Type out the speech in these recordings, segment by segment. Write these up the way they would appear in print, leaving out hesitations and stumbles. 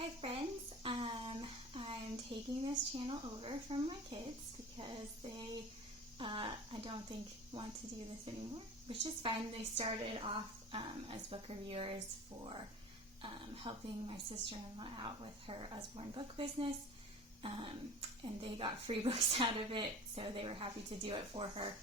Hi friends, I'm taking this channel over from my kids because they, I don't think, want to do this anymore, which is fine. They started off as book reviewers for helping my sister-in-law out with her Usborne book business, and they got free books out of it, so they were happy to do it for her.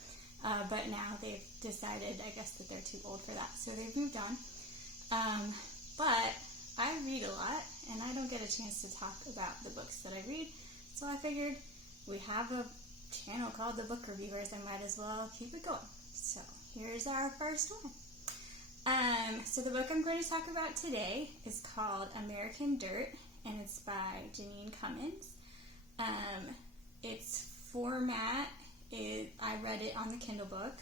But now they've decided, I guess, that they're too old for that, so they've moved on. But I read a lot, and I don't get a chance to talk about the books that I read, so I figured we have a channel called The Book Reviewers. I might as well keep it going. So here's our first one. So the book I'm going to talk about today is called American Dirt, and it's by Jeanine Cummins. Its format is, I read it on the Kindle book,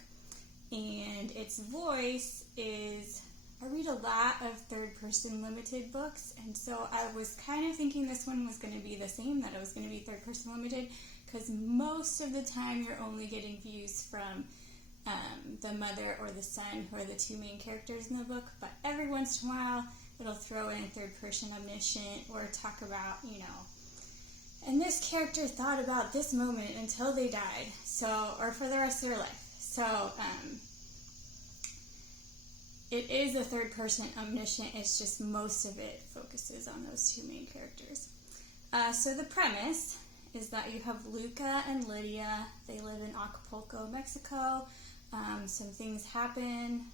and its voice is, I read a lot of third-person limited books, and so I was kind of thinking this one was going to be the same, that it was going to be third-person limited, because most of the time you're only getting views from the mother or the son, who are the two main characters in the book, but every once in a while it'll throw in third-person omniscient or talk about, and this character thought about this moment until they died, or for the rest of their life. So, it is a third-person omniscient, it's just most of it focuses on those two main characters. So the premise is that you have Luca and Lydia. They live in Acapulco, Mexico. Some things happen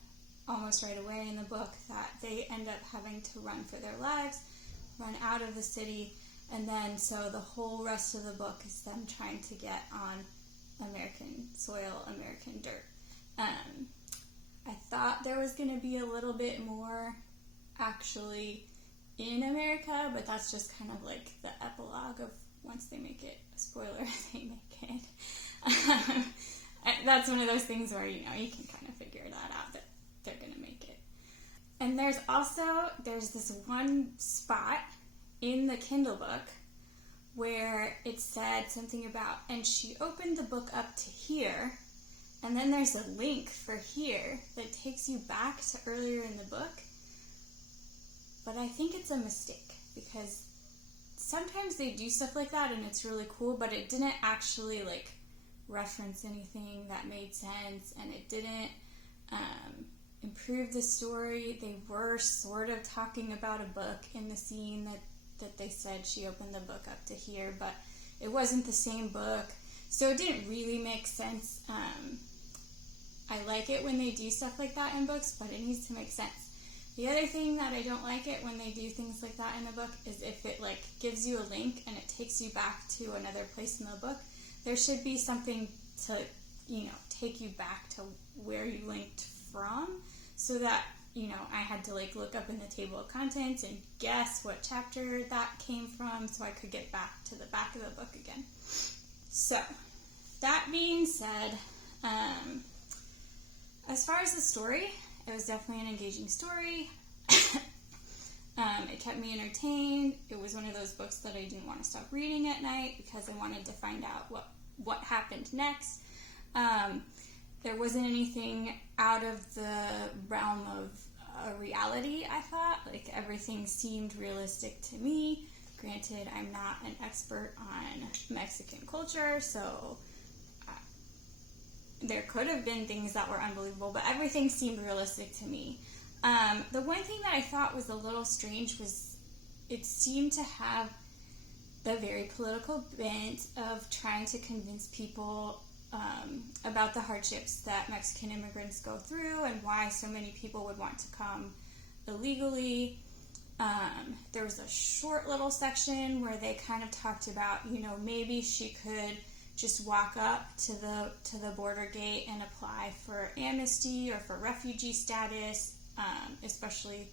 almost right away in the book that they end up having to run for their lives, run out of the city, and then so the whole rest of the book is them trying to get on American soil, American dirt. I thought there was going to be a little bit more actually in America, but that's just kind of like the epilogue of once they make it. Spoiler, they make it. That's one of those things where, you can kind of figure that out, that they're going to make it. And there's this one spot in the Kindle book where it said something about, and she opened the book up to here, and then there's a link for here that takes you back to earlier in the book. But I think it's a mistake, because sometimes they do stuff like that and it's really cool, but it didn't actually reference anything that made sense, and it didn't improve the story. They were sort of talking about a book in the scene that they said she opened the book up to here, but it wasn't the same book, so it didn't really make sense. I like it when they do stuff like that in books, but it needs to make sense. The other thing that I don't like it when they do things like that in a book is if it gives you a link and it takes you back to another place in the book. There should be something to, take you back to where you linked from, so that, I had to look up in the table of contents and guess what chapter that came from so I could get back to the back of the book again. So, that being said, as far as the story, it was definitely an engaging story. It kept me entertained. It was one of those books that I didn't want to stop reading at night because I wanted to find out what happened next. There wasn't anything out of the realm of reality, I thought. Everything seemed realistic to me. Granted, I'm not an expert on Mexican culture, so there could have been things that were unbelievable, but everything seemed realistic to me. The one thing that I thought was a little strange was it seemed to have the very political bent of trying to convince people about the hardships that Mexican immigrants go through and why so many people would want to come illegally. There was a short little section where they kind of talked about, maybe she could just walk up to the border gate and apply for amnesty or for refugee status, especially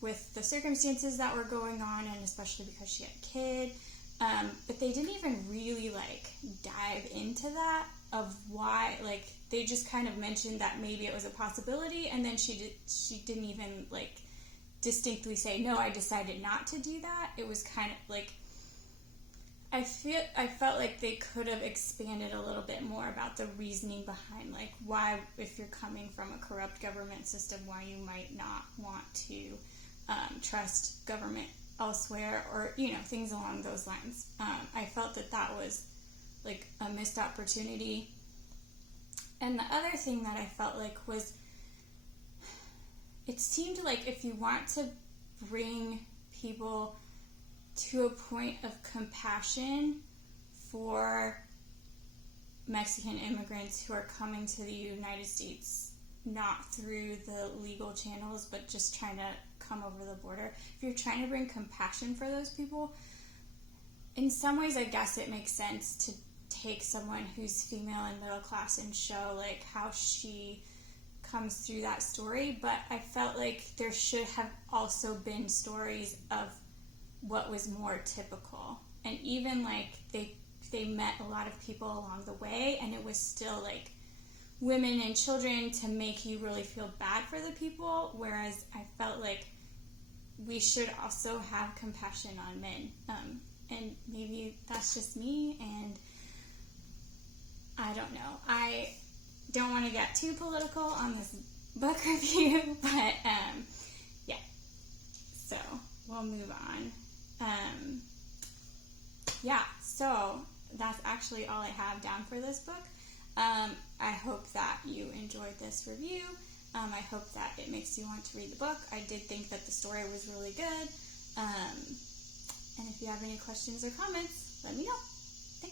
with the circumstances that were going on, and especially because she had a kid. But they didn't even really dive into that, of why. They just kind of mentioned that maybe it was a possibility, and then she didn't even distinctly say, no, I decided not to do that. It was kind of I felt like they could have expanded a little bit more about the reasoning behind why, if you're coming from a corrupt government system, why you might not want to trust government elsewhere, or, things along those lines. I felt that was like a missed opportunity. And the other thing that I felt like was, it seemed like if you want to bring people to a point of compassion for Mexican immigrants who are coming to the United States, not through the legal channels, but just trying to come over the border. If you're trying to bring compassion for those people, in some ways, I guess it makes sense to take someone who's female and middle class and show like how she comes through that story. But I felt like there should have also been stories of what was more typical, and even like they met a lot of people along the way, and it was still like women and children to make you really feel bad for the people, whereas I felt like we should also have compassion on men. And maybe that's just me, and I don't know. I don't want to get too political on this book review, but yeah. So we'll move on. Yeah, so that's actually all I have down for this book. I hope that you enjoyed this review. I hope that it makes you want to read the book. I did think that the story was really good. And if you have any questions or comments, let me know.